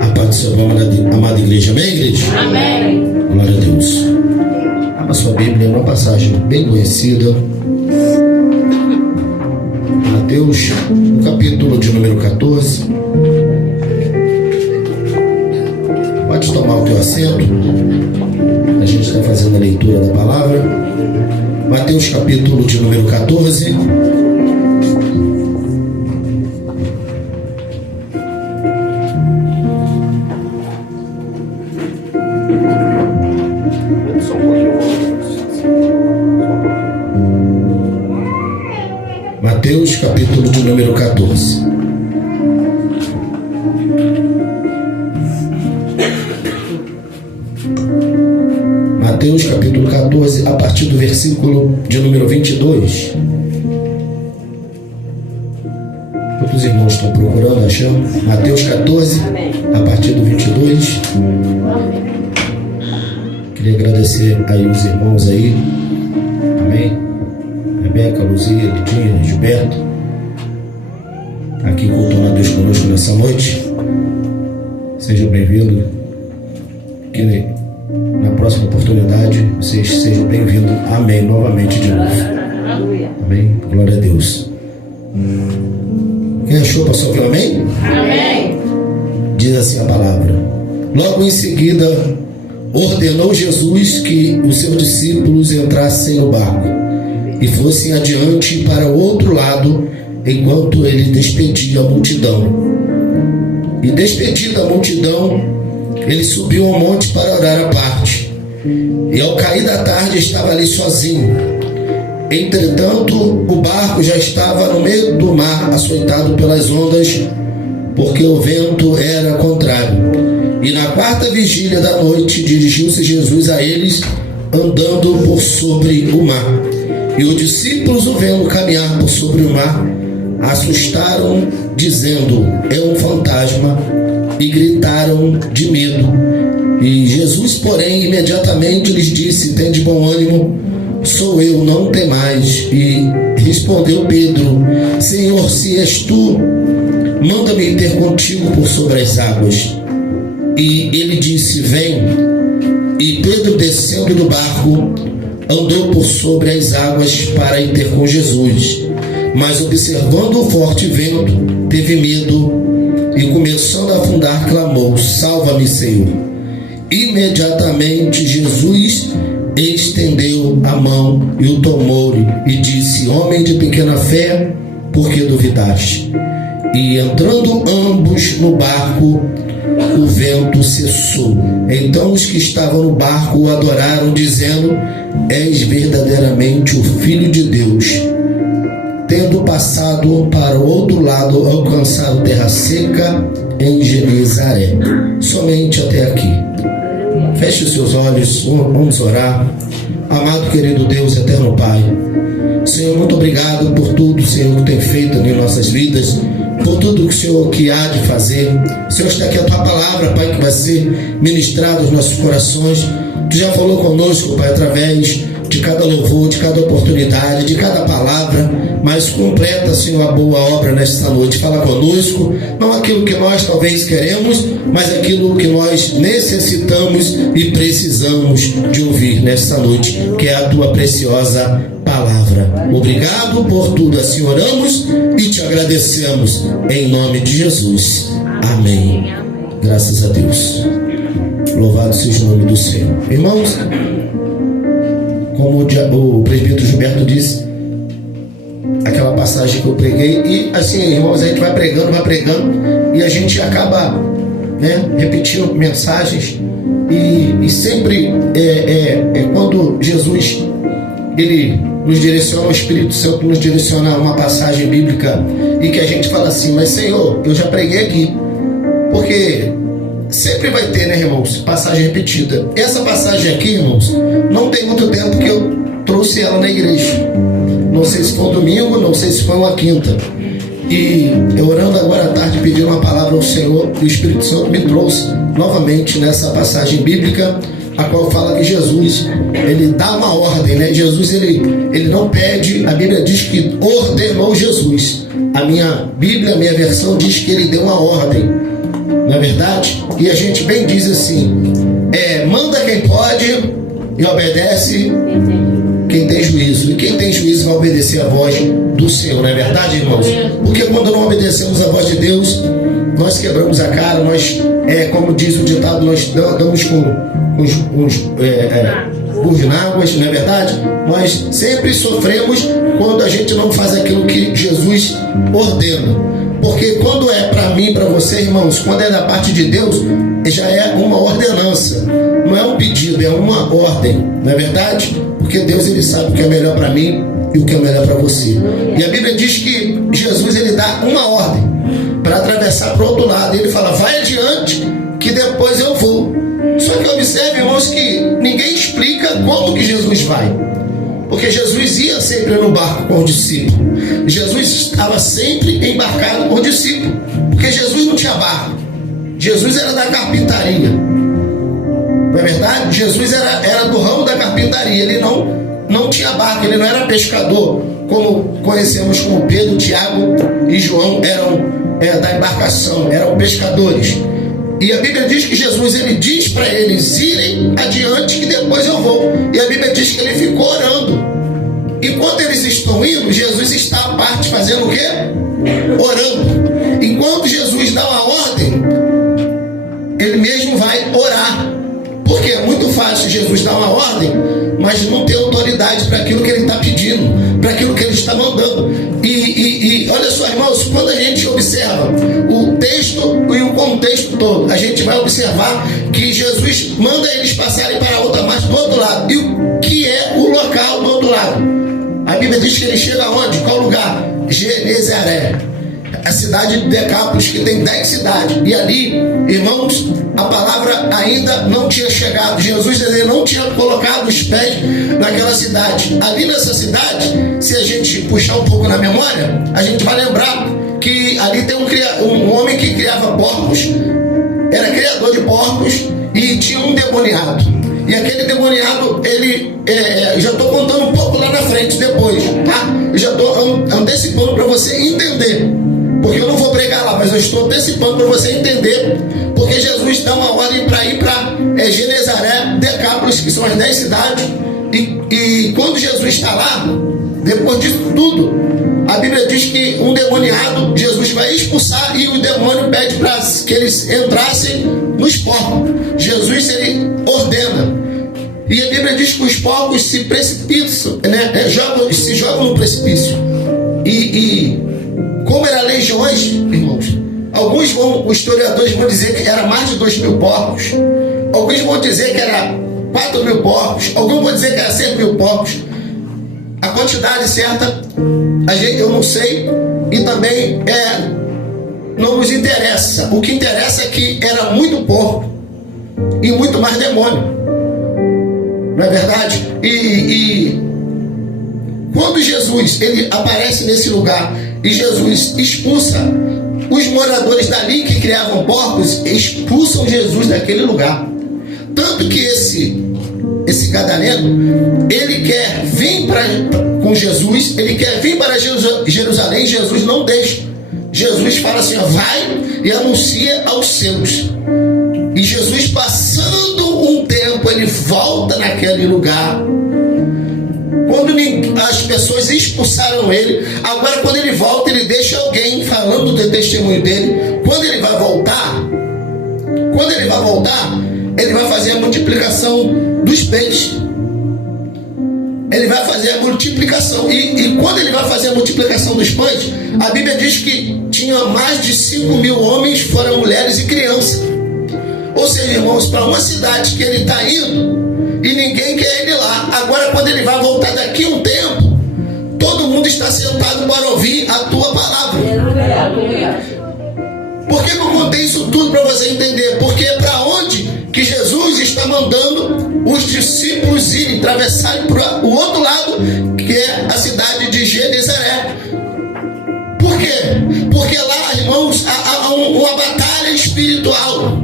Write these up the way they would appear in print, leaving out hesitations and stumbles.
A paz do Senhor, amada igreja. Amém, igreja? Amém. Glória a Deus. Abra sua Bíblia, uma passagem bem conhecida. Mateus, no capítulo de número 14. Pode tomar o teu assento. A gente está fazendo a leitura da palavra. Mateus, capítulo de número 14. Mateus, capítulo de número 14. Mateus, capítulo 14, a partir do versículo de número 22. Todos os irmãos estão procurando, achando? Mateus 14, a partir do 22. Queria agradecer aí os irmãos aí. Amém? Rebeca, Luzia, Lidinha, Gilberto, aqui cultuando a Deus conosco nessa noite. Seja bem-vindo. Que na próxima oportunidade vocês sejam bem-vindos. Amém. Novamente de novo. Amém. Glória a Deus. Quem achou, pastor, viu? Amém? Amém. Diz assim a palavra. Logo em seguida, ordenou Jesus que os seus discípulos entrassem no barco e fossem adiante para o outro lado, enquanto ele despedia a multidão. E despedida a multidão, ele subiu ao monte para orar à parte. E ao cair da tarde estava ali sozinho. Entretanto, o barco já estava no meio do mar, açoitado pelas ondas, porque o vento era contrário. E na quarta vigília da noite, dirigiu-se Jesus a eles, andando por sobre o mar. E os discípulos, o vendo caminhar por sobre o mar, assustaram, dizendo: é um fantasma, e gritaram de medo. E Jesus, porém, imediatamente lhes disse: tende bom ânimo, sou eu, não temais. E respondeu Pedro: Senhor, se és tu, manda-me ter contigo por sobre as águas. E ele disse: vem. E Pedro, descendo do barco, andou por sobre as águas para ir ter com Jesus. Mas observando o forte vento, teve medo e, começando a afundar, clamou: salva-me, Senhor. Imediatamente Jesus estendeu a mão e o tomou e disse: homem de pequena fé, por que duvidaste? E entrando ambos no barco, o vento cessou. Então os que estavam no barco o adoraram, dizendo: és verdadeiramente o Filho de Deus. Tendo passado para o outro lado, alcançaram terra seca em Genezaré. Somente até aqui. Feche os seus olhos, vamos orar. Amado, querido Deus, eterno Pai, Senhor, muito obrigado por tudo, Senhor, que tem feito em nossas vidas, por tudo que o Senhor que há de fazer. Senhor, está aqui a Tua palavra, Pai, que vai ser ministrada aos nossos corações. Tu já falou conosco, Pai, através de cada louvor, de cada oportunidade, de cada palavra, mas completa, Senhor, a boa obra nesta noite. Fala conosco, não aquilo que nós talvez queremos, mas aquilo que nós necessitamos e precisamos de ouvir nesta noite, que é a Tua preciosa palavra. Obrigado por tudo, assim oramos e te agradecemos, em nome de Jesus. Amém. Graças a Deus. Louvado seja o nome do Senhor. Irmãos, como o presbítero Gilberto disse, aquela passagem que eu preguei, e assim, irmãos, a gente vai pregando, e a gente acaba, repetindo mensagens, e sempre quando Jesus ele nos direciona, o Espírito Santo nos direciona a uma passagem bíblica, e que a gente fala assim: mas Senhor, eu já preguei aqui. Porque sempre vai ter, né, irmãos, passagem repetida. Essa passagem aqui, irmãos, não tem muito tempo que eu trouxe ela na igreja. Não sei se foi um domingo, não sei se foi uma quinta. E eu, orando agora à tarde, pedi uma palavra ao Senhor, e o Espírito Santo me trouxe novamente nessa passagem bíblica, a qual fala que Jesus, ele dá uma ordem, né? Jesus, ele não pede, a Bíblia diz que ordenou Jesus. a minha Bíblia, a minha versão diz que ele deu uma ordem, não é verdade? E a gente bem diz assim, manda quem pode e obedece quem tem juízo. E quem tem juízo vai obedecer a voz do Senhor, não é verdade, irmãos? Porque quando não obedecemos a voz de Deus, nós quebramos a cara, nós, como diz o ditado, nós damos com burnáguas, não é verdade? Nós sempre sofremos quando a gente não faz aquilo que Jesus ordena. Porque quando é para mim, para você, irmãos, quando é da parte de Deus, já é uma ordenança, não é um pedido, é uma ordem, não é verdade? Porque Deus, ele sabe o que é melhor para mim e o que é melhor para você. E a Bíblia diz que Jesus, ele dá uma ordem para atravessar para o outro lado. Ele fala, vai adiante que depois eu vou. Só que observe, irmãos, que ninguém explica como que Jesus vai. Porque Jesus ia sempre no barco com os discípulos. Jesus estava sempre embarcado com os discípulos. Porque Jesus não tinha barco. Jesus era da carpintaria. Não é verdade? Jesus era do ramo da carpintaria. Ele não tinha barco, ele não era pescador. Como conhecemos como Pedro, Tiago e João eram da embarcação, eram pescadores. E a Bíblia diz que Jesus, ele diz para eles irem adiante que depois eu vou. E a Bíblia diz que ele ficou orando. Enquanto eles estão indo, Jesus está à parte fazendo o quê? Orando. Enquanto Jesus dá uma ordem, ele mesmo vai orar. Porque é muito fácil Jesus dar uma ordem, mas não ter autoridade para aquilo que ele está pedindo, para aquilo que ele está mandando. E olha só, irmãos, quando a gente observa o texto e o contexto todo, a gente vai observar que Jesus manda eles passarem para a outra margem do outro lado. E o que é o local do outro lado? A Bíblia diz que ele chega aonde? Qual lugar? Genezaré. A cidade de Decápolis, que tem 10 cidades. E ali, irmãos, a palavra ainda não tinha chegado. Jesus não tinha colocado os pés naquela cidade. Ali nessa cidade, se a gente puxar um pouco na memória, a gente vai lembrar que ali tem um homem que criava porcos, era criador de porcos, e tinha um demoniado. E aquele demoniado, ele, já estou contando um pouco lá na frente, depois, tá? Eu já estou antecipando para você entender. Porque eu não vou pregar lá, mas eu estou antecipando para você entender. Porque Jesus dá uma ordem para ir para Genezaré, Decápolis, que são as 10 cidades. E quando Jesus está lá, depois disso tudo, a Bíblia diz que um demoniado, Jesus vai expulsar e o demônio pede para que eles entrassem nos porcos. Jesus, ele ordena. E a Bíblia diz que os porcos se precipitam, né? Se jogam no precipício. Como eram legiões, irmãos, os historiadores vão dizer que era mais de 2.000 porcos, alguns vão dizer que era 4.000 porcos, alguns vão dizer que era 6.000 porcos. A quantidade certa, eu não sei, e também não nos interessa. O que interessa é que era muito porco e muito mais demônio, não é verdade? E quando Jesus, ele aparece nesse lugar e Jesus expulsa os moradores dali que criavam porcos, expulsam Jesus daquele lugar. Tanto que esse gadareno, ele quer vir com Jesus, ele quer vir para Jerusalém, Jesus não deixa. Jesus fala assim, vai e anuncia aos seus. E Jesus, passando um tempo, ele volta naquele lugar. Quando as pessoas expulsaram ele, agora quando ele volta, ele deixa alguém falando do testemunho dele. Quando ele vai voltar, ele vai fazer a multiplicação dos peixes. Ele vai fazer a multiplicação. E quando ele vai fazer a multiplicação dos pães, a Bíblia diz que tinha mais de 5.000 homens, fora mulheres e crianças. Ou seja, irmãos, para uma cidade que ele está indo, e ninguém quer ele lá. Agora, quando ele vai voltar daqui a um tempo, todo mundo está sentado para ouvir a tua palavra. Por que eu contei isso tudo para você entender? Porque é para onde que Jesus está mandando os discípulos irem, atravessarem para o outro lado, que é a cidade de Genezaré. Por quê? Porque lá, irmãos, há uma batalha espiritual,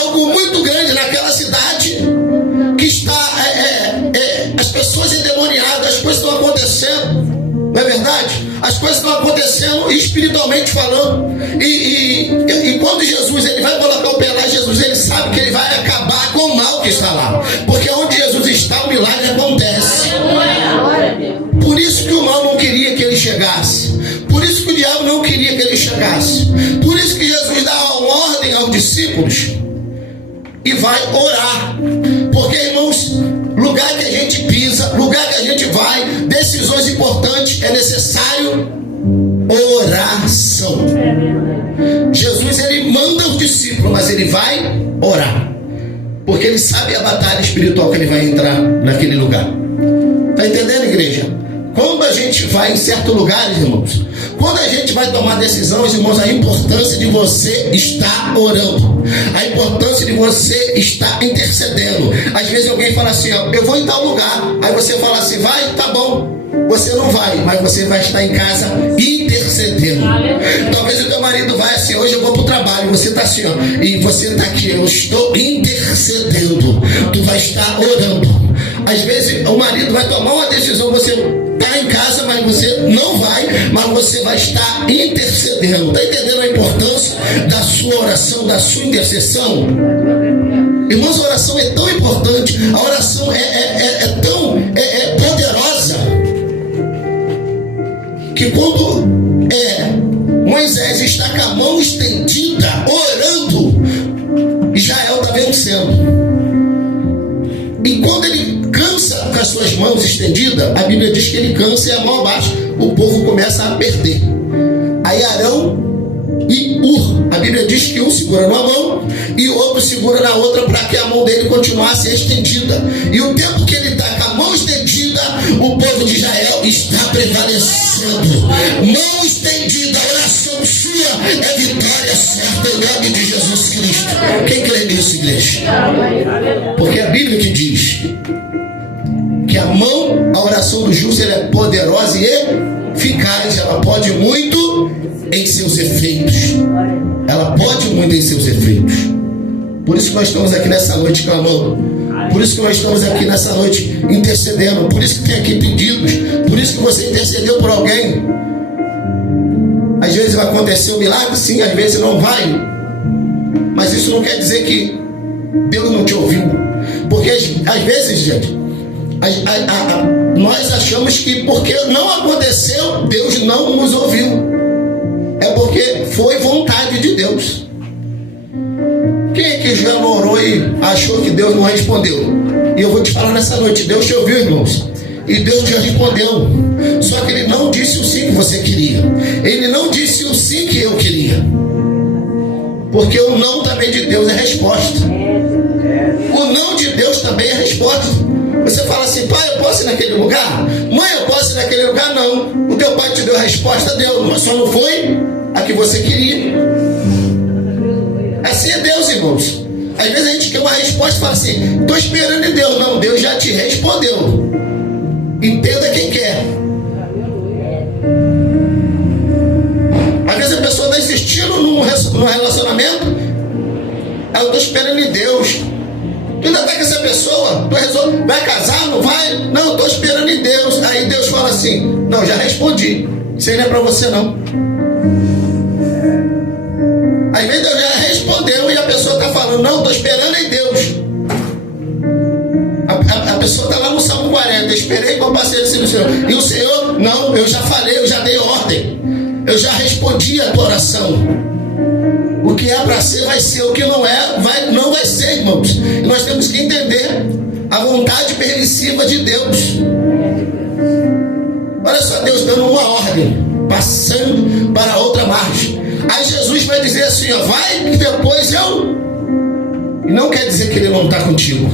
algo muito grande naquela cidade, que está as pessoas endemoniadas, as coisas estão acontecendo, não é verdade? As coisas estão acontecendo espiritualmente falando. E quando Jesus ele vai colocar o pé lá, Jesus ele sabe que ele vai acabar com o mal que está lá. Porque onde Jesus está, o milagre acontece. Por isso que o mal não queria que ele chegasse. Por isso que o diabo não queria que ele chegasse. Por isso que Jesus dá uma ordem aos discípulos e vai orar. Porque, irmãos, lugar que a gente pisa, lugar que a gente vai, decisões importantes, é necessário oração. Jesus ele manda os discípulos, mas ele vai orar. Porque ele sabe a batalha espiritual que ele vai entrar naquele lugar. Está entendendo, igreja? Quando a gente vai em certos lugares, irmãos, quando a gente vai tomar decisões, irmãos, a importância de você estar orando, a importância de você estar intercedendo. Às vezes alguém fala assim, ó, eu vou em tal lugar, aí você fala assim, vai, tá bom. Você não vai, mas você vai estar em casa intercedendo. Talvez o teu marido vai assim, hoje eu vou para o trabalho, você está assim, ó, e você está aqui, eu estou intercedendo. Tu vai estar orando. Às vezes o marido vai tomar uma decisão, você está em casa, mas você não vai, mas você vai estar intercedendo. Está entendendo a importância da sua oração, da sua intercessão? Irmãos, a oração é tão importante, a oração é tão poderosa, que quando Moisés está com a mão estendida, orando, Israel está vencendo. E quando ele cansa com as suas mãos estendidas, a Bíblia diz que ele cansa e a mão abaixo, o povo começa a perder. Aí Arão e a Bíblia diz que um segura numa mão e o outro segura na outra, para que a mão dele continuasse estendida. E o tempo que ele está com a mão estendida, o povo de Israel está prevalecendo. Mão estendida, a oração sua é vitória certa em nome de Jesus Cristo. Quem crê nisso, igreja? Porque a Bíblia que diz que a oração do justo é poderosa e eficaz. Ela pode muito em seus efeitos. Ela pode muito em seus efeitos. Por isso que nós estamos aqui nessa noite clamando. Por isso que nós estamos aqui nessa noite intercedendo. Por isso que tem aqui pedidos. Por isso que você intercedeu por alguém. Às vezes vai acontecer um milagre, sim, às vezes não vai. Mas isso não quer dizer que Deus não te ouviu. Porque às vezes, gente, nós achamos que porque não aconteceu, Deus não nos ouviu. É porque foi vontade de Deus. Quem é que já não orou e achou que Deus não respondeu? E eu vou te falar nessa noite, Deus te ouviu, irmãos. E Deus te respondeu. Só que Ele não disse o sim que você queria. Ele não disse o sim que eu queria. Porque o não também de Deus é resposta. O não de Deus também é resposta. Você fala assim, pai, eu posso ir naquele lugar? Mãe, eu posso ir naquele lugar? Não. O teu pai te deu a resposta, deu, mas só não foi a que você queria. Assim é Deus, irmãos. Às vezes a gente quer uma resposta e fala assim, estou esperando em Deus. Não, Deus já te respondeu. Entenda quem quer. Às vezes a pessoa está insistindo num relacionamento. Eu estou esperando em Deus. Tu ainda está com essa pessoa, tu vai casar, não vai? Não, estou esperando em Deus. Aí Deus fala assim, não, já respondi. Isso aí não é para você não. Às vezes Deus já respondeu e a pessoa está falando, não, estou esperando em Deus. A pessoa está lá no Salmo 40, esperei com o parceiro do Senhor. E o Senhor, não, eu já falei, eu já dei ordem. Eu já respondi a tua oração. O que é para ser, vai ser. O que não é, não vai ser, irmãos. E nós temos que entender a vontade permissiva de Deus. Olha só, Deus dando uma ordem, passando para outra margem. Aí Jesus vai dizer assim, ó, vai que depois eu... E não quer dizer que Ele não está contigo.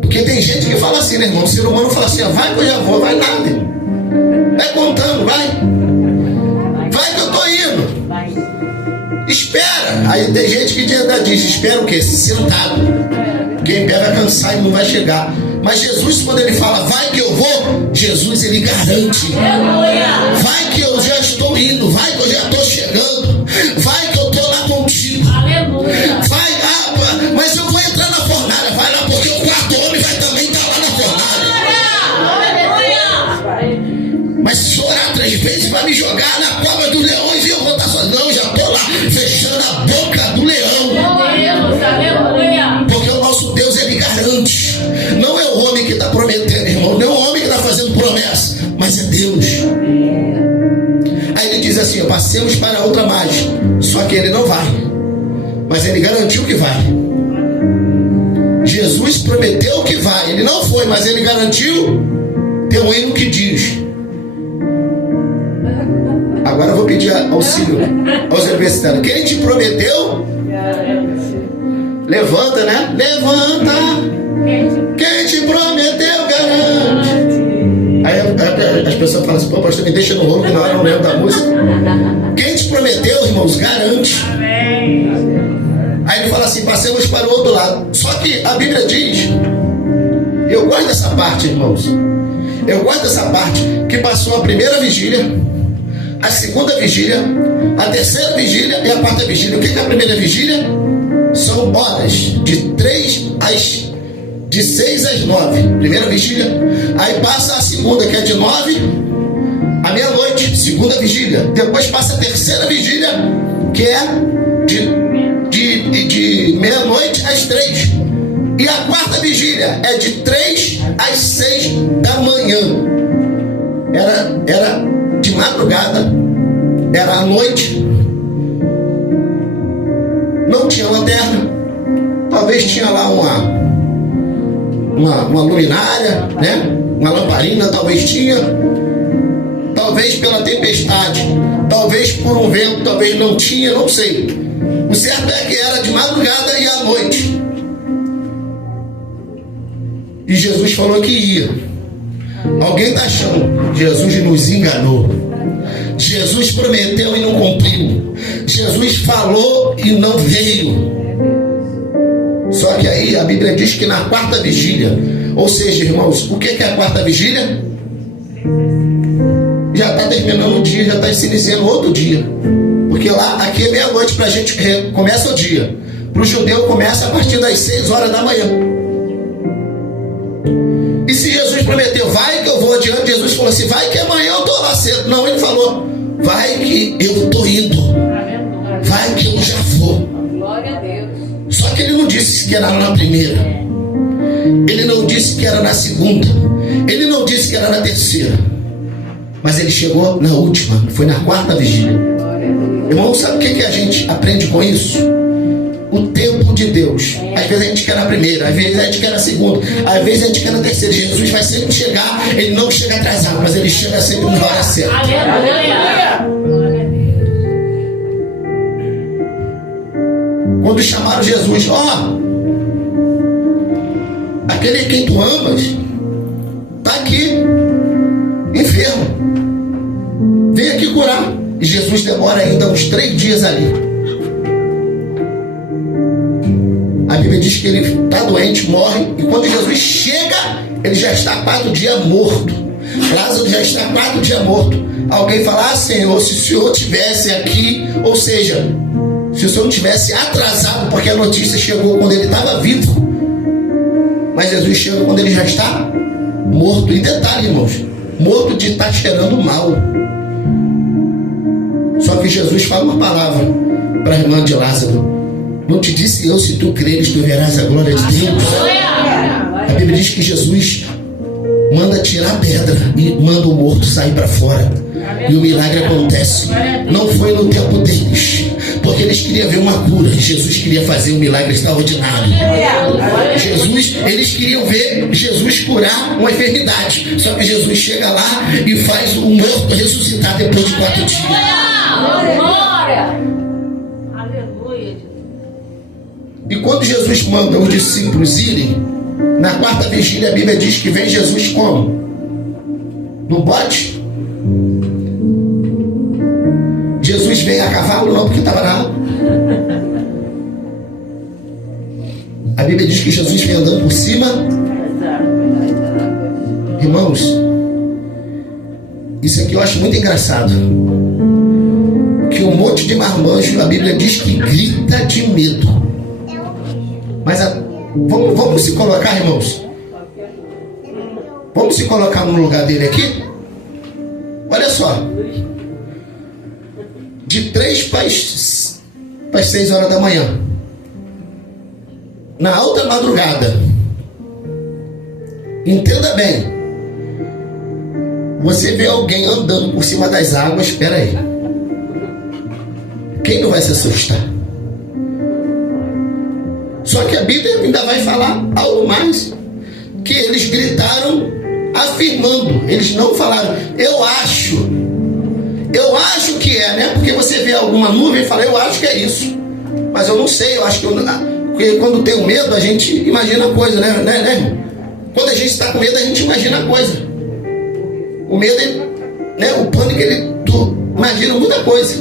Porque tem gente que fala assim, né, irmão? O ser humano fala assim, ó, vai que eu já vou, vai nada. Vai contando, vai. Vai que eu estou indo. Espera. Aí tem gente que ainda diz, espera o quê? Sentado. Quem pega vai cansar e não vai chegar. Mas Jesus, quando Ele fala, vai que eu vou, Jesus, Ele garante. Vai que eu já estou indo, vai que eu já estou chegando, vai que eu estou lá contigo. Vai, mas eu vou entrar na fornalha, vai lá, porque o quarto homem vai também estar lá na fornalha. Mas se orar 3 cova dos leões e eu vou estar sozinho. Não, já estou lá, fechando a boca do leão. Porque o nosso Deus, ele garante. Não é o homem que está prometendo, irmão. Não é o homem que está fazendo promessa, mas é Deus. Aí ele diz assim: passemos para outra margem. Só que ele não vai, mas ele garantiu que vai. Jesus prometeu que vai. Ele não foi, mas ele garantiu. Tem um hino que diz. Agora eu vou pedir auxílio aos universitários. Quem te prometeu, levanta, né? Levanta. Quem te prometeu, garante. Aí as pessoas falam assim: pô, pastor, me deixa no rolo, que na hora eu não lembro da música. Quem te prometeu, irmãos, garante. Aí ele fala assim: passemos para o outro lado. Só que a Bíblia diz, eu gosto dessa parte, irmãos. Eu gosto dessa parte, que passou a primeira vigília, a segunda vigília, a terceira vigília e a quarta vigília. O que é a primeira vigília? São horas de 6 às 9. Primeira vigília. Aí passa a segunda, que é de 9 à meia-noite. Segunda vigília. Depois passa a terceira vigília, que é de meia-noite às 3. E a quarta vigília é de 3 às 6 da manhã. Era de madrugada, era à noite. Não tinha lanterna. Talvez tinha lá uma luminária, né? Uma lamparina, talvez tinha. Talvez pela tempestade, talvez por um vento, talvez não tinha, não sei. O certo é que era de madrugada e à noite. E Jesus falou que ia. Alguém está achando? Jesus nos enganou. Jesus prometeu e não cumpriu. Jesus falou e não veio. Só que aí a Bíblia diz que na quarta vigília, ou seja, irmãos, o que é a quarta vigília? Já está terminando o dia, já está se iniciando outro dia. Porque lá, aqui é meia-noite para a gente, começa o dia. Para o judeu começa a partir das 6 horas da manhã. E se Jesus prometeu, vai que eu vou adiante, Jesus falou assim: vai que amanhã eu estou lá cedo. Não, ele falou: vai que eu estou indo. Vai que eu já vou. Glória a Deus. Só que ele não disse que era na primeira. Ele não disse que era na segunda. Ele não disse que era na terceira. Mas ele chegou na última, foi na quarta vigília. Irmão, sabe o que a gente aprende com isso? O tempo de Deus. Às vezes a gente quer na primeira, às vezes a gente quer na segunda, às vezes a gente quer na terceira. Jesus vai sempre chegar, ele não chega atrasado, mas ele chega sempre na hora certa. Quando chamaram Jesus: aquele quem tu amas está aqui, enfermo, vem aqui curar. E Jesus demora ainda uns 3 dias ali. A Bíblia diz que ele está doente, morre, e quando Jesus chega, ele já está 4 dias morto. Lázaro já está 4 dias morto. Alguém fala: Senhor, se o Senhor estivesse aqui, ou seja, se o Senhor não tivesse atrasado, porque a notícia chegou quando ele estava vivo, mas Jesus chega quando ele já está morto. E detalhe, irmãos, morto de estar cheirando mal. Só que Jesus fala uma palavra para a irmã de Lázaro: não te disse eu, se tu creres, tu verás a glória de Deus. A Bíblia diz que Jesus manda tirar a pedra e manda o morto sair para fora. E o milagre acontece. Não foi no tempo deles, porque eles queriam ver uma cura. Jesus queria fazer um milagre extraordinário. Eles queriam ver Jesus curar uma enfermidade. Só que Jesus chega lá e faz o morto ressuscitar depois de 4 dias. Glória! E quando Jesus manda os discípulos irem, na quarta vigília a Bíblia diz que vem Jesus como? No bote? Jesus vem a cavalo? Não, porque estava na água. A Bíblia diz que Jesus vem andando por cima. Irmãos, isso aqui eu acho muito engraçado. Que um monte de marmanjo, a Bíblia diz que grita de medo. Mas vamos se colocar, irmãos. Vamos se colocar no lugar dele aqui. Olha só. de 3 para as 6 horas da manhã. Na alta madrugada. Entenda bem. Você vê alguém andando por cima das águas, espera aí. Quem não vai se assustar? Só que a Bíblia ainda vai falar algo mais. Que eles gritaram afirmando. Eles não falaram, eu acho que é, né? Porque você vê alguma nuvem e fala, eu acho que é isso. Mas eu não sei, eu acho que porque quando tem o medo, a gente imagina a coisa, né? Quando a gente está com medo, a gente imagina a coisa. O medo, né? O pânico, tu imagina muita coisa.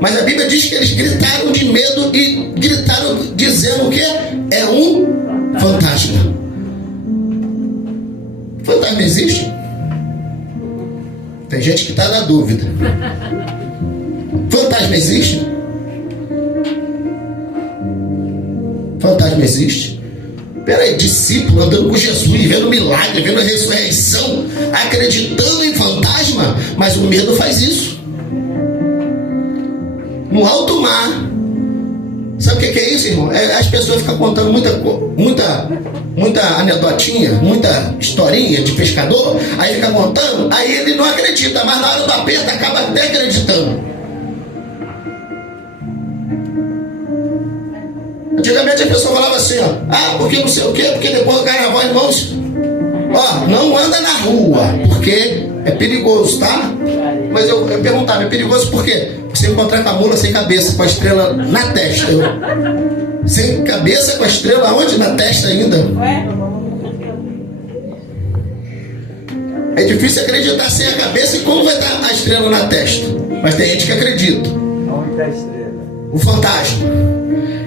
Mas a Bíblia diz que eles gritaram de medo e gritaram dizendo o quê? É um fantasma. Fantasma existe? Tem gente que está na dúvida. Fantasma existe? Fantasma existe? Peraí, discípulo andando com Jesus, vendo milagre, vendo a ressurreição, acreditando em fantasma, mas o medo faz isso. No alto mar. Sabe o que é isso, irmão? As pessoas ficam contando muita anedotinha, muita historinha de pescador, aí fica contando, aí ele não acredita, mas na hora do aperto acaba até acreditando. Antigamente a pessoa falava assim, ó, porque não sei o quê, porque depois do carnaval, irmãos, não anda na rua, porque é perigoso, tá? Mas eu perguntava, é perigoso por quê? Você encontrar com a mula sem cabeça, com a estrela na testa. Sem cabeça, com a estrela onde? Na testa ainda. É difícil acreditar sem a cabeça e como vai estar a estrela na testa. Mas tem gente que acredita. Onde está a estrela? O fantasma.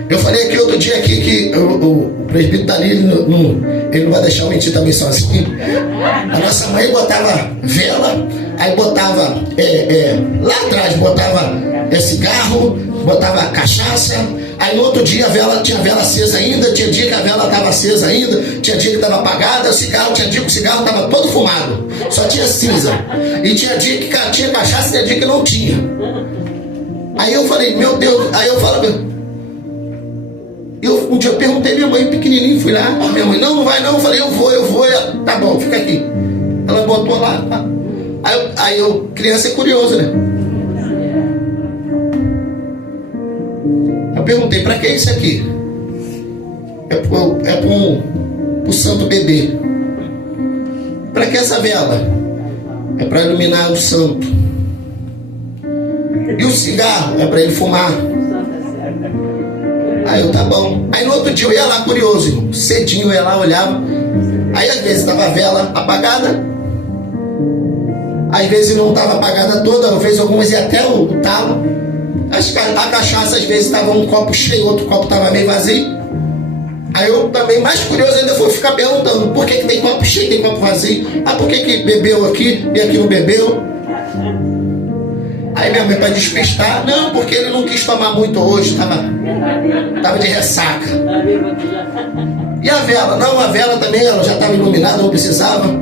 Eu falei aqui outro dia aqui que o presbítero está ali, ele não vai deixar eu mentir também sozinho. A nossa mãe botava vela, aí botava lá atrás botava cigarro, botava cachaça, aí no outro dia tinha vela acesa ainda, tinha dia que a vela estava acesa ainda, tinha dia que estava apagada, tinha dia que o cigarro estava todo fumado, só tinha cinza, e tinha dia que tinha cachaça, tinha dia que não tinha. Aí eu falei, meu Deus, aí eu falo, um dia eu perguntei à minha mãe, pequenininho, fui lá, minha mãe, não vai não, eu falei, eu vou, tá bom, fica aqui. Ela botou lá, tá. Aí eu, criança é curioso, né? Eu perguntei, pra que isso aqui? É pro santo bebê. Pra que essa vela? É pra iluminar o santo. E o cigarro? É pra ele fumar. Aí eu, tá bom. Aí no outro dia eu ia lá curioso, irmão. Cedinho eu ia lá, olhava. Aí às vezes estava a vela apagada, às vezes não estava apagada toda, às vezes algumas ia até o talo. A cachaça às vezes estava um copo cheio, outro copo estava meio vazio. Aí eu também, mais curioso ainda, fui ficar perguntando por que tem copo cheio, tem copo vazio. Por que bebeu aqui e aqui não bebeu? Aí minha mãe, para despistar, não, porque ele não quis tomar muito hoje, estava de ressaca. E a vela? Não, a vela também, ela já estava iluminada, não precisava.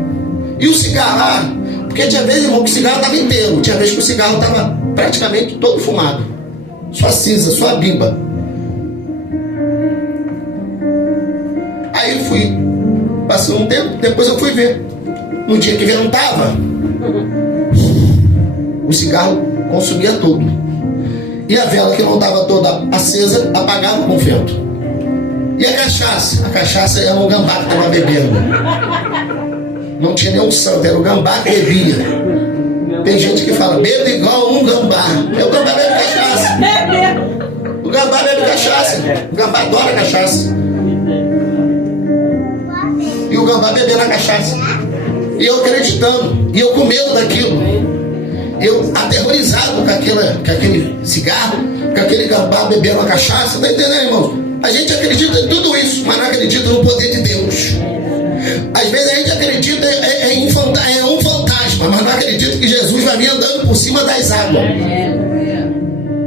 E o cigarro? Porque tinha vezes, irmão, que o cigarro estava inteiro, tinha vezes que o cigarro estava praticamente todo fumado. Só cinza, só a bimba. Aí eu fui, passou um tempo, depois eu fui ver. No dia que ventava, o cigarro consumia tudo. E a vela que não estava toda acesa, apagava com o vento. E a cachaça? A cachaça era um gambá que estava bebendo. Não tinha nenhum santo, era o gambá que bebia. Tem gente que fala, bebo igual um gambá. O gambá bebe cachaça. O gambá bebe cachaça. O gambá adora cachaça. E o gambá bebendo a cachaça. E eu acreditando. E eu com medo daquilo. Eu aterrorizado com aquele cigarro, com aquele gambá bebendo a cachaça. Tá entendendo, irmão? A gente acredita em tudo isso, mas não acredita no poder de Deus. Às vezes a gente acredita em um fantasma, mas não acredita que Jesus vai vir andando por cima das águas.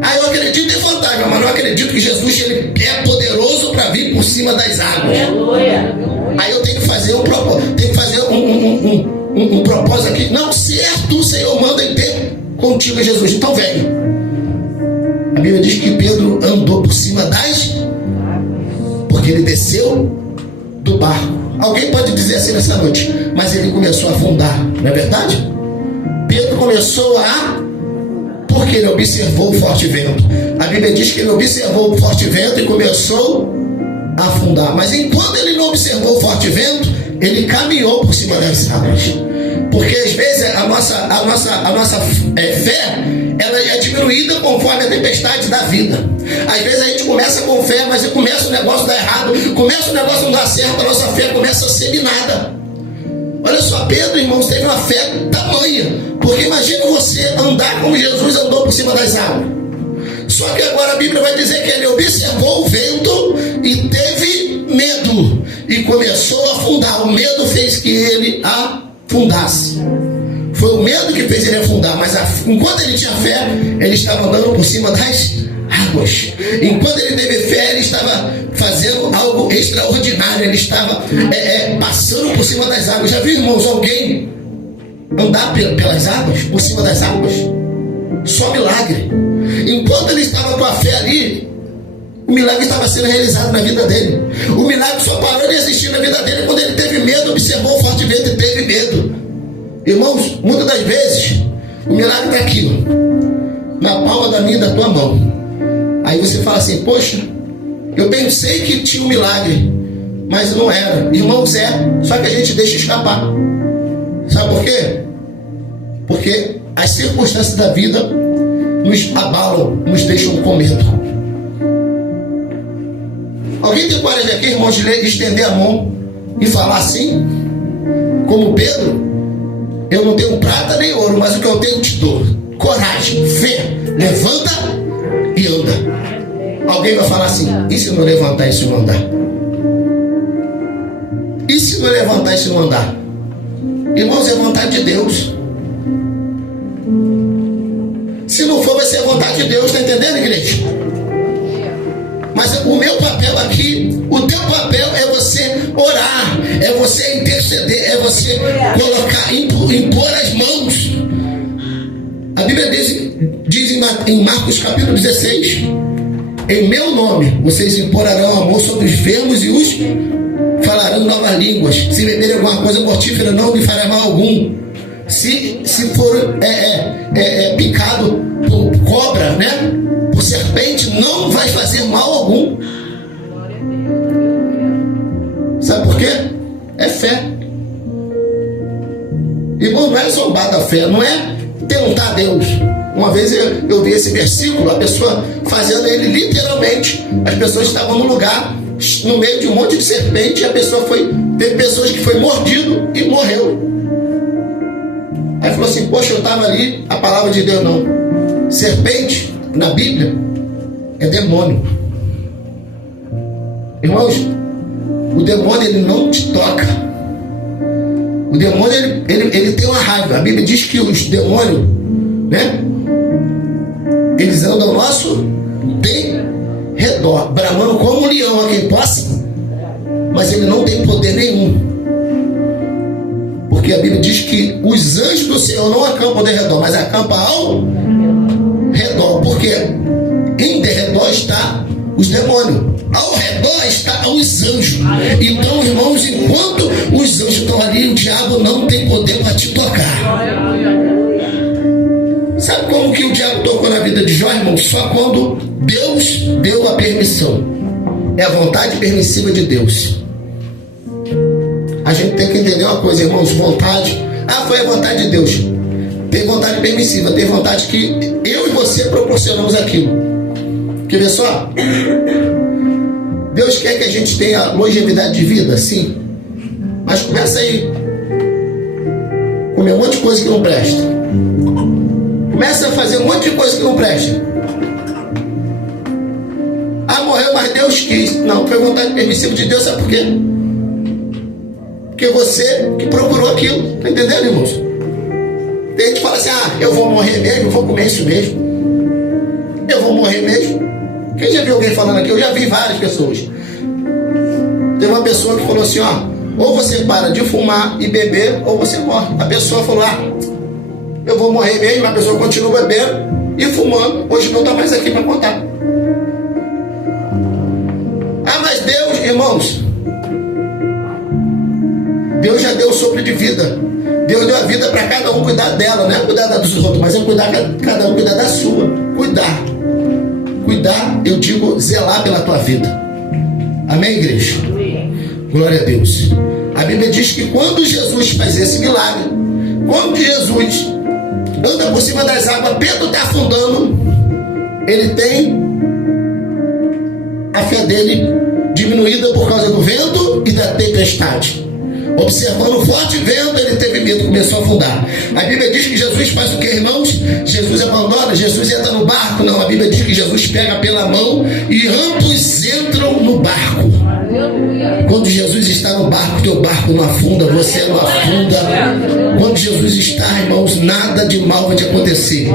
Aí eu acredito em fantasma, mas não acredito que Jesus ele é poderoso para vir por cima das águas. Aí eu tenho que fazer um propósito aqui. Não, certo, o Senhor manda em ter contigo, Jesus. Então vem. A Bíblia diz que Pedro andou por cima das... porque ele desceu do barco. Alguém pode dizer assim nessa noite, mas ele começou a afundar, não é verdade? Pedro começou a... porque ele observou o forte vento. A Bíblia diz que ele observou o forte vento e começou a afundar. Mas enquanto ele não observou o forte vento, ele caminhou por cima das águas. Porque às vezes a nossa fé, ela é diminuída conforme a tempestade da vida. Às vezes a gente começa com fé, mas começa o negócio dar errado, começa o negócio não dar certo, a nossa fé começa a ser minada. Olha só, Pedro, irmãos, teve uma fé tamanha. Porque imagina você andar como Jesus andou por cima das águas. Só que agora a Bíblia vai dizer que ele observou o vento e teve medo. E começou a afundar. O medo fez que ele afundasse. Foi o medo que fez ele afundar. Mas enquanto ele tinha fé, ele estava andando por cima das águas. Enquanto ele teve fé, ele estava fazendo algo extraordinário. Ele estava passando por cima das águas. Já viu, irmãos, alguém andar pelas águas, por cima das águas? Só milagre. Enquanto ele estava com a fé ali, o milagre estava sendo realizado na vida dele. O milagre só parou de existir na vida dele quando ele teve medo, observou o forte vento e teve medo. Irmãos, muitas das vezes o milagre está aqui, na palma da minha e da tua mão. Aí você fala assim, poxa, eu pensei que tinha um milagre, mas não era. Irmãos, só que a gente deixa escapar. Sabe por quê? Porque as circunstâncias da vida nos abalam, nos deixam com medo. Alguém tem coragem aqui, irmãos, de estender a mão e falar assim, como Pedro? Eu não tenho prata nem ouro, mas o que eu tenho te dou. Coragem, fé, levanta e anda. Alguém vai falar assim, e se não levantar e se não andar? E se não levantar e se não andar? Irmãos, é vontade de Deus. Se não for, vai ser a vontade de Deus, está entendendo, igreja? Mas o meu papel aqui, o teu papel é você orar, é você interceder, é você colocar, impor as mãos. A Bíblia diz em Marcos capítulo 16, em meu nome vocês imporarão a mão sobre os enfermos e os falarão novas línguas. Se beberem alguma coisa mortífera, não lhe fará mal algum. Se for picado por cobra, né? Por serpente, não vai fazer mal algum. Sabe por quê? É fé. Irmão, não é zombar da fé, não é tentar Deus. Uma vez eu vi esse versículo, a pessoa fazendo ele literalmente. As pessoas estavam no lugar, no meio de um monte de serpente, e a pessoa teve pessoas que foi mordido e morreu. Aí falou assim, poxa, eu estava ali, a palavra de Deus não. Serpente, na Bíblia, é demônio. Irmãos, o demônio, ele não te toca. O demônio, ele tem uma raiva. A Bíblia diz que os demônios, né, eles andam ao nosso redor, bramando como um leão a quem possa, mas ele não tem poder nenhum. Porque a Bíblia diz que os anjos do Senhor não acampam ao redor, mas acampam ao redor. Porque em derredor está os demônios, ao redor está os anjos. Então, irmãos, enquanto os anjos estão ali, o diabo não tem poder para te tocar. Sabe como que o diabo tocou na vida de Jó, irmão? Só quando Deus deu a permissão. É a vontade permissiva de Deus. A gente tem que entender uma coisa, irmãos, vontade. Foi a vontade de Deus. Tem vontade permissiva, tem vontade que eu e você proporcionamos aquilo. Quer ver só? Deus quer que a gente tenha longevidade de vida, sim. Mas começa aí. Comer um monte de coisa que não presta. Começa a fazer um monte de coisa que não presta. Morreu, mas Deus quis. Não, foi vontade permissiva de Deus, sabe por quê? Porque você que procurou aquilo. Tá entendendo, irmãos? Tem gente que fala assim, eu vou morrer mesmo, eu vou comer isso mesmo. Eu vou morrer mesmo. Quem já viu alguém falando aqui? Eu já vi várias pessoas. Teve uma pessoa que falou assim, ou você para de fumar e beber, ou você morre. A pessoa falou, eu vou morrer mesmo, a pessoa continua bebendo e fumando. Hoje não está mais aqui para contar. Ah, mas Deus, irmãos, Deus já deu o sopro de vida. Deus deu a vida para cada um cuidar dela. Não é cuidar da dos outros, mas é cuidar, cada um cuidar da sua. Cuidar. Cuidar, eu digo, zelar pela tua vida. Amém, igreja? Glória a Deus. A Bíblia diz que quando Jesus faz esse milagre, quando Jesus anda por cima das águas, Pedro está afundando, ele tem a fé dele diminuída por causa do vento e da tempestade. Observando o forte vento, ele teve medo, começou a afundar. A Bíblia diz que Jesus faz o que, irmãos? Jesus abandona, Jesus entra no barco. Não, a Bíblia diz que Jesus pega pela mão e ambos entram no barco. Quando Jesus está no barco, teu barco não afunda, você não afunda. Quando Jesus está, irmãos, nada de mal vai te acontecer.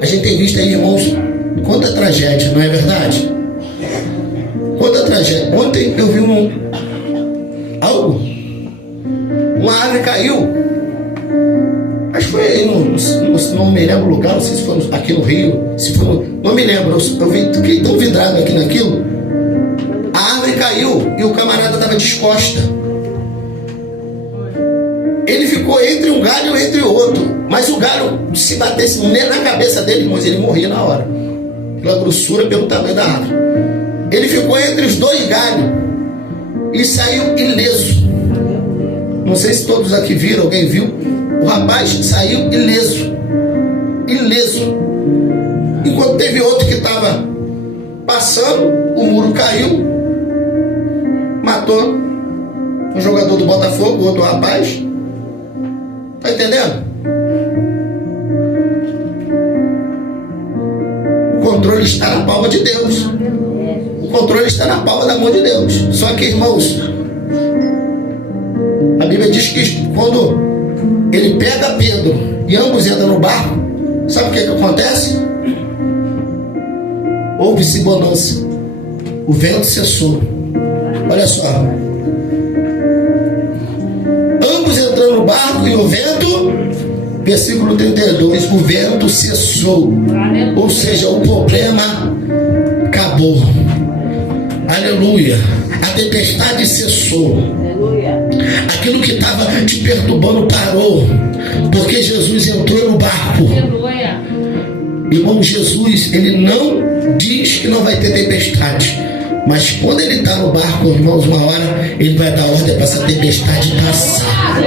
A gente tem visto aí, irmãos, quanta tragédia, não é verdade? Quanta tragédia. Ontem eu vi algo. Uma árvore caiu. Acho que foi aí não me lembro o lugar, não sei se foi aqui no Rio, se foi não me lembro. Eu fiquei tão vidrado aqui naquilo. A árvore caiu e o camarada estava descosta. Ele ficou entre um galho e entre o outro. Mas o galho, se batesse na cabeça dele, irmãos, ele morria na hora. Pela grossura, pelo tamanho da árvore. Ele ficou entre os dois galhos e saiu ileso. Não sei se todos aqui viram, alguém viu. O rapaz saiu ileso. Ileso. Enquanto teve outro que estava passando, o muro caiu, matou um jogador do Botafogo, outro rapaz. Tá entendendo? O controle está na palma de Deus. O controle está na palma da mão de Deus. Só que, irmãos, a Bíblia diz que quando ele pega Pedro e ambos entram no barco, sabe o que acontece? Houve-se bonança. O vento cessou. Olha só. Ambos entrando no barco e o vento, versículo 32, o vento cessou. Ou seja, o problema acabou. Aleluia. A tempestade cessou. Aquilo que estava te perturbando parou. Porque Jesus entrou no barco. Irmão, Jesus, ele não diz que não vai ter tempestade. Mas quando ele está no barco, irmãos, uma hora ele vai dar ordem para essa tempestade passar.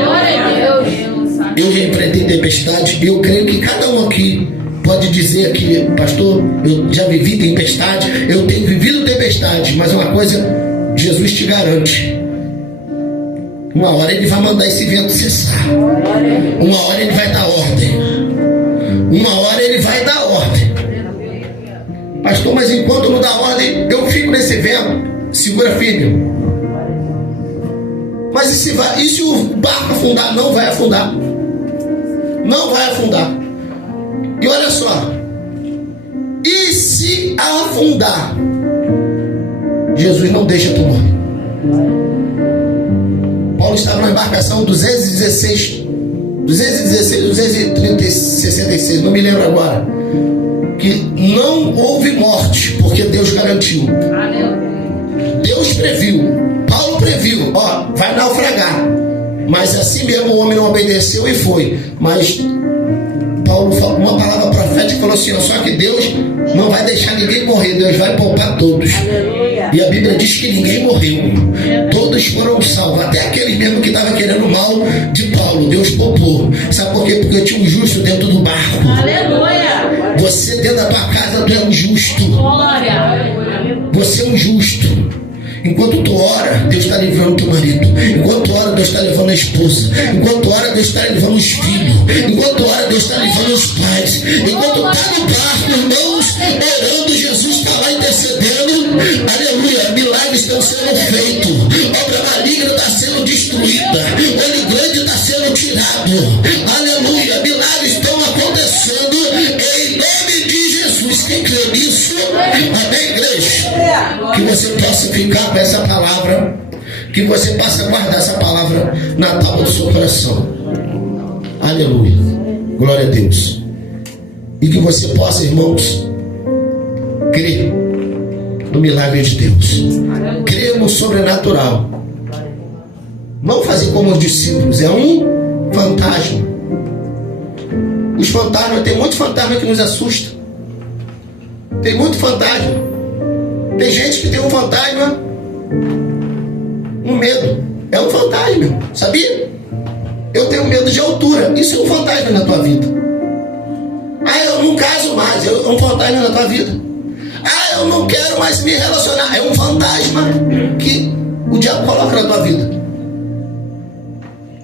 Eu já enfrentei tempestade. Eu creio que cada um aqui pode dizer que, pastor, eu já vivi tempestade, eu tenho vivido tempestade, mas uma coisa, Jesus te garante. Uma hora ele vai mandar esse vento cessar. Uma hora ele vai dar ordem. Uma hora ele vai dar ordem. Pastor, mas enquanto não dá ordem, eu fico nesse vento. Segura firme. Mas e se o barco afundar? Não vai afundar. Não vai afundar. E olha só, e se afundar? Jesus não deixa tu morrer. Paulo estava na embarcação 266, 266, não me lembro agora, que não houve morte, porque Deus garantiu. Deus previu, Paulo previu, ó, vai naufragar, mas assim mesmo o homem não obedeceu e foi. Mas Paulo falou uma palavra profética, falou assim, ó, só que Deus não vai deixar ninguém morrer, Deus vai poupar todos. E a Bíblia diz que ninguém morreu, todos foram salvos, até aquele mesmo que estava querendo mal de Paulo, Deus poupou. Sabe por quê? Porque tinha um justo dentro do barco. Aleluia. Você dentro da tua casa, tu é um justo. Você é um justo. Enquanto tu ora, Deus está livrando teu marido. Enquanto tu ora, Deus está levando a esposa. Enquanto tu ora, Deus está levando os filhos. Enquanto tu ora, Deus está levando os pais. Enquanto tu está no barco, irmãos, orando, Jesus está lá intercedendo. Aleluia, milagres estão sendo feitos. Obra maligna está sendo destruída. Olho grande está sendo tirado. Aleluia, milagres estão acontecendo em nome de Jesus. Quem crê nisso? Amém, igreja? Que você possa ficar com essa palavra, que você possa guardar essa palavra na tábua do seu coração. Aleluia. Glória a Deus. E que você possa, irmãos, crer no milagre de Deus. Crer no sobrenatural. Não fazer como os discípulos. É um fantasma. Os fantasmas, tem muito fantasma que nos assusta. Tem muito fantasma. Tem gente que tem um fantasma, um medo. É um fantasma, sabia? Eu tenho medo de altura. Isso é um fantasma na tua vida. Ah, eu não caso mais. É um fantasma na tua vida. Ah, eu não quero mais me relacionar. É um fantasma que o diabo coloca na tua vida.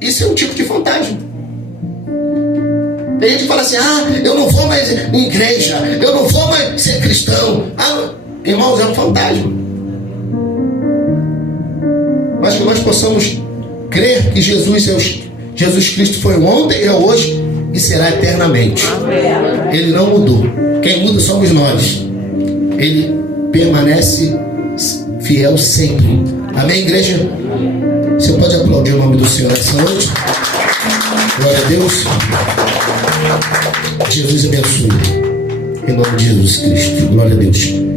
Isso é um tipo de fantasma. Tem gente que fala assim: ah, eu não vou mais em igreja, eu não vou mais ser cristão. Ah, irmãos, é um fantasma. Mas que nós possamos crer que Jesus Cristo foi ontem, é hoje e será eternamente. Ele não mudou. Quem muda somos nós. Ele permanece fiel sempre. Amém, igreja? Você pode aplaudir o nome do Senhor essa noite? Glória a Deus. Jesus abençoe. Em nome de Jesus Cristo. Glória a Deus.